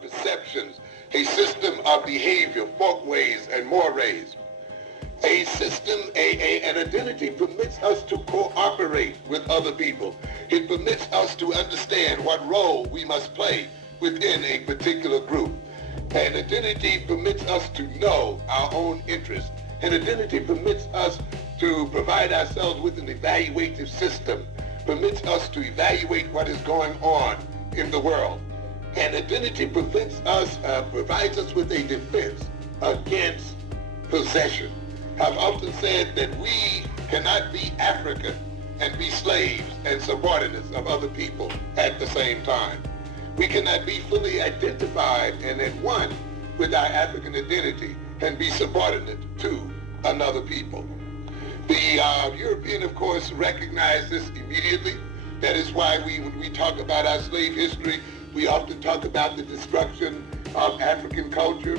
perceptions, a system of behavior, folkways, and mores. A system, an identity permits us to cooperate with other people. It permits us to understand what role we must play within a particular group. An identity permits us to know our own interests. An identity permits us to provide ourselves with an evaluative system, permits us to evaluate what is going on in the world. And identity provides us with a defense against possession. I've often said that we cannot be African and be slaves and subordinates of other people at the same time. We cannot be fully identified and at one with our African identity and be subordinate to another people. The European, of course, recognized this immediately. That is why when we talk about our slave history, we often talk about the destruction of African culture.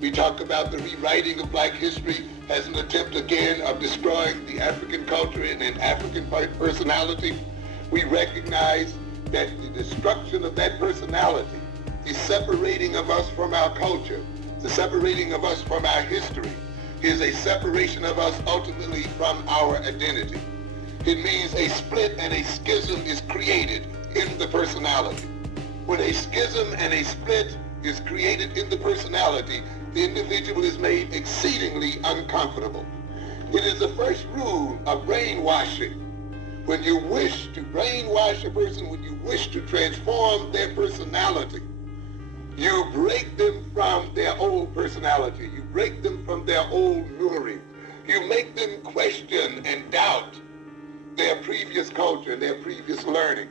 We talk about the rewriting of black history as an attempt again of destroying the African culture and an African personality. We recognize that the destruction of that personality, the separating of us from our culture, the separating of us from our history, is a separation of us ultimately from our identity. It means a split and a schism is created in the personality. When a schism and a split is created in the personality, the individual is made exceedingly uncomfortable. It is the first rule of brainwashing. When you wish to brainwash a person, when you wish to transform their personality, you break them from their old personality. You break them from their old luring. You make them question and doubt their previous culture, their previous learning.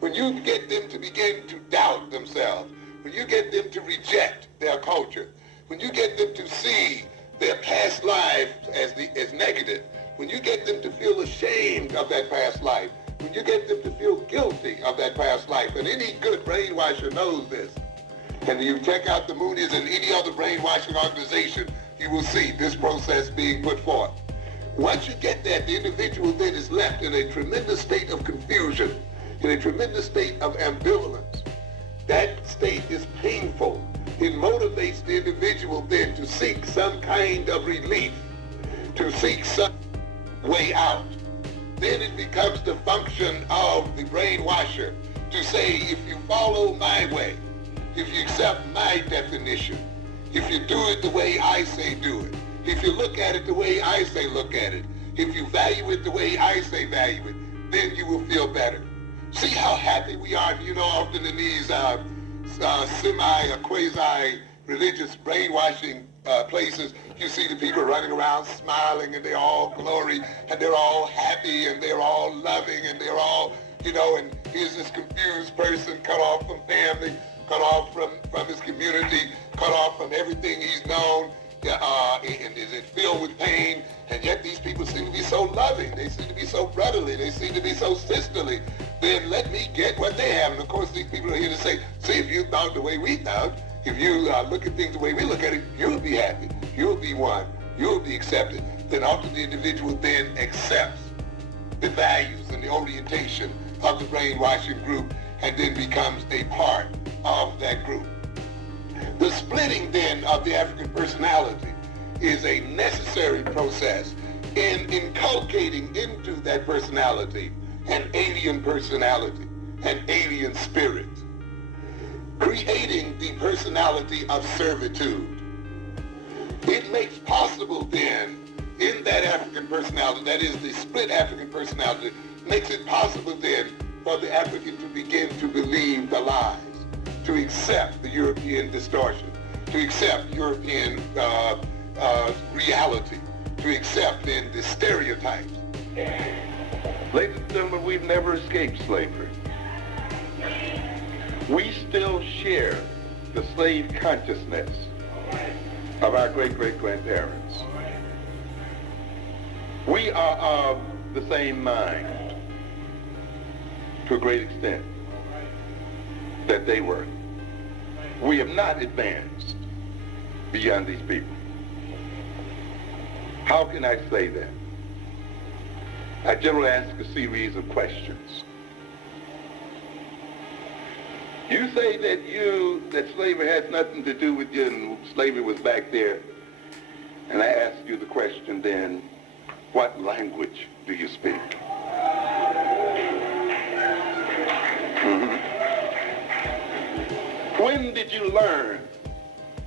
When you get them to begin to doubt themselves, when you get them to reject their culture, when you get them to see their past life as negative, when you get them to feel ashamed of that past life, when you get them to feel guilty of that past life, and any good brainwasher knows this, and you check out the Moonies and any other brainwashing organization, you will see this process being put forth. Once you get that, the individual then is left in a tremendous state of confusion, in a tremendous state of ambivalence. That state is painful. It motivates the individual then to seek some kind of relief, to seek some way out. Then it becomes the function of the brainwasher to say, if you follow my way, if you accept my definition, if you do it the way I say do it, if you look at it the way I say look at it, if you value it the way I say value it, then you will feel better. See how happy we are, often in these semi or quasi-religious brainwashing places, you see the people running around smiling and they're all glory and they're all happy and they're all loving and they're all, and here's this confused person cut off from family, cut off from his community, cut off from everything he's known, and is it filled with pain? And yet these people seem to be so loving. They seem to be so brotherly. They seem to be so sisterly. Then let me get what they have. And of course, these people are here to say, see, if you thought the way we thought, if you look at things the way we look at it, you'll be happy. You'll be one. You'll be accepted. Then often the individual then accepts the values and the orientation of the brainwashing group and then becomes a part of that group. The splitting then of the African personality is a necessary process in inculcating into that personality an alien personality, an alien spirit, creating the personality of servitude. It makes possible then in that African personality, that is the split African personality, makes it possible then for the African to begin to believe the lies, to accept the European distortion, to accept European reality, to accept then the stereotypes. Ladies and gentlemen, we've never escaped slavery. We still share the slave consciousness of our great-great-grandparents. We are of the same mind to a great extent that they were. We have not advanced beyond these people. How can I say that? I generally ask a series of questions. You say that slavery has nothing to do with you and slavery was back there. And I ask you the question then, what language do you speak? When did you learn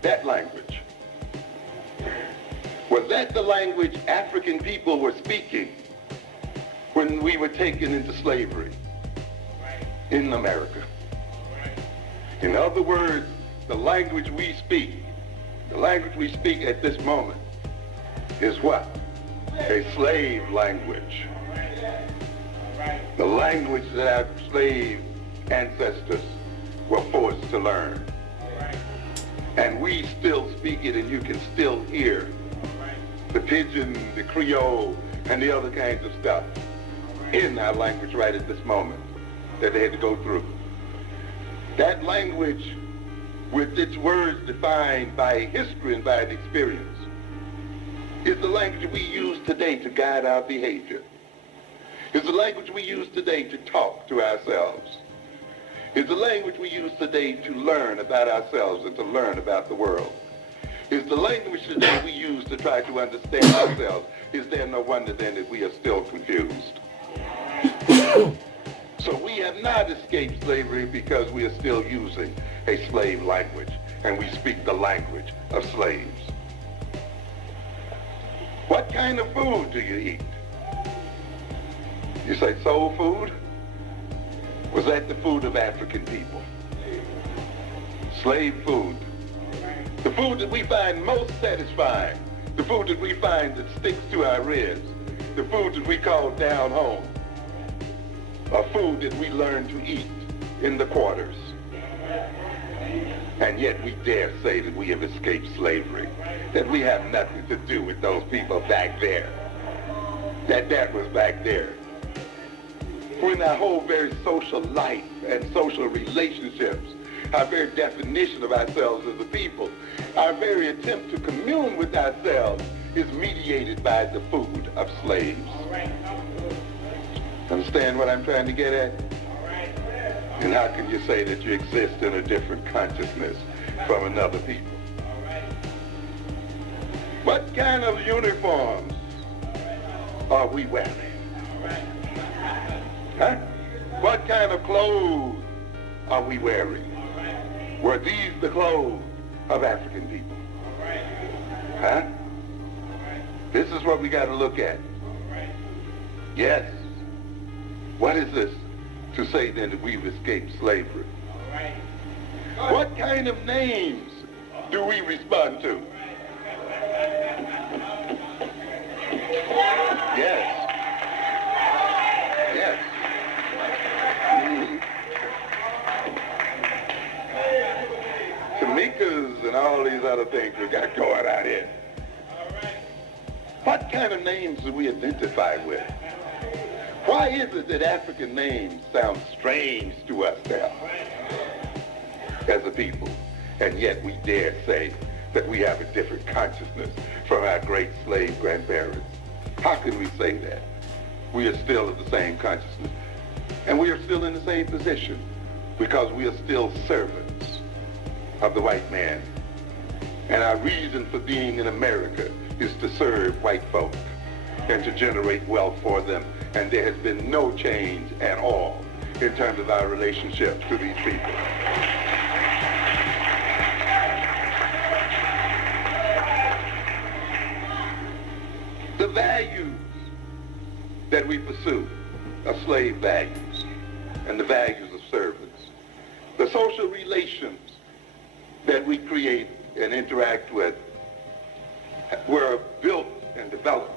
that language? Was that the language African people were speaking when we were taken into slavery in America? In other words, the language we speak at this moment is what? A slave language. The language that our slave ancestors were forced to learn. And we still speak it, and you can still hear the pidgin, the Creole, and the other kinds of stuff in our language right at this moment that they had to go through. That language, with its words defined by history and by an experience, is the language we use today to guide our behavior. It's the language we use today to talk to ourselves. It's the language we use today to learn about ourselves and to learn about the world. It's the language today we use to try to understand ourselves. Is there no wonder then that we are still confused? So we have not escaped slavery because we are still using a slave language, and we speak the language of slaves. What kind of food do you eat? You say soul food? Was that the food of African people? Slave food. The food that we find most satisfying. The food that we find that sticks to our ribs. The food that we call down home. A food that we learn to eat in the quarters. And yet we dare say that we have escaped slavery. That we have nothing to do with those people back there. That was back there. When our whole very social life and social relationships, our very definition of ourselves as a people, our very attempt to commune with ourselves is mediated by the food of slaves. Understand what I'm trying to get at? And how can you say that you exist in a different consciousness from another people? What kind of uniforms are we wearing? Huh? What kind of clothes are we wearing? Were these the clothes of African people? Huh? This is what we got to look at. Yes. What is this to say then that we've escaped slavery? What kind of names do we respond to? Yes. Yes. Tamikas and all these other things we got going out here. What kind of names do we identify with? Why is it that African names sound strange to us now as a people, and yet we dare say that we have a different consciousness from our great slave grandparents? How can we say that? We are still of the same consciousness, and we are still in the same position because we are still servants of the white man. And our reason for being in America is to serve white folk and to generate wealth for them. And there has been no change at all in terms of our relationship to these people. The values that we pursue are slave values and the values of servants. The social relations that we create and interact with were built and developed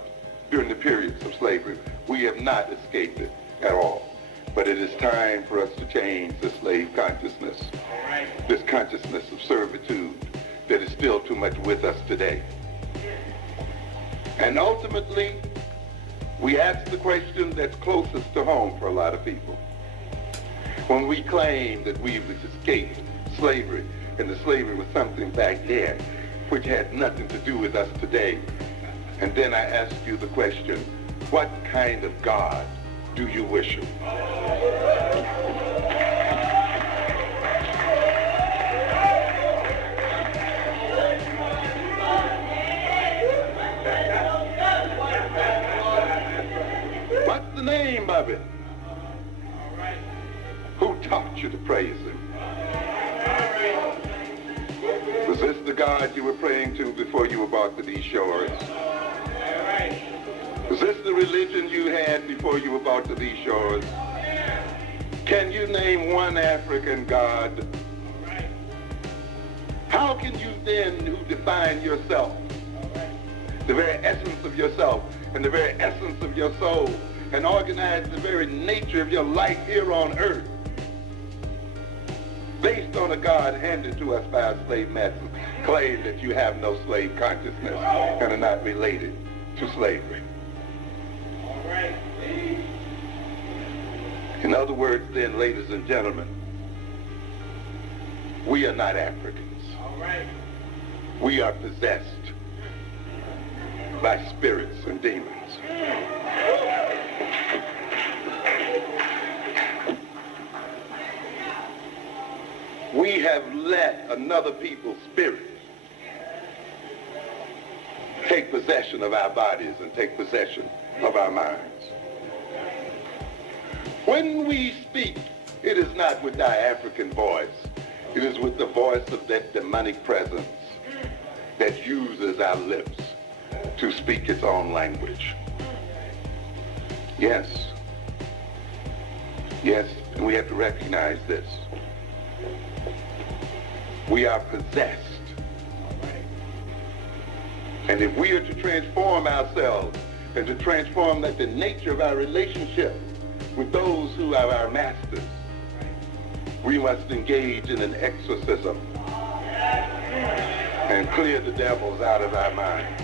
during the periods of slavery. We have not escaped it at all. But it is time for us to change the slave consciousness, this consciousness of servitude that is still too much with us today. And ultimately, we ask the question that's closest to home for a lot of people. When we claim that we've escaped slavery, and the slavery was something back there which had nothing to do with us today. And then I ask you the question, what kind of God do you worship? want you to praise him. Was this the God you were praying to before you were brought to these shores? Was this the religion you had before you were brought to these shores? Can you name one African God? How can you then, who define yourself, the very essence of yourself and the very essence of your soul, and organize the very nature of your life here on earth, based on a God handed to us by a slave master, claim that you have no slave consciousness and are not related to slavery? In other words, then, ladies and gentlemen, we are not Africans. We are possessed by spirits and demons. We have let another people's spirit take possession of our bodies and take possession of our minds. When we speak, it is not with our African voice. It is with the voice of that demonic presence that uses our lips to speak its own language. Yes. Yes, and we have to recognize this. We are possessed. And if we are to transform ourselves and to transform the nature of our relationship with those who are our masters, we must engage in an exorcism and clear the devils out of our minds.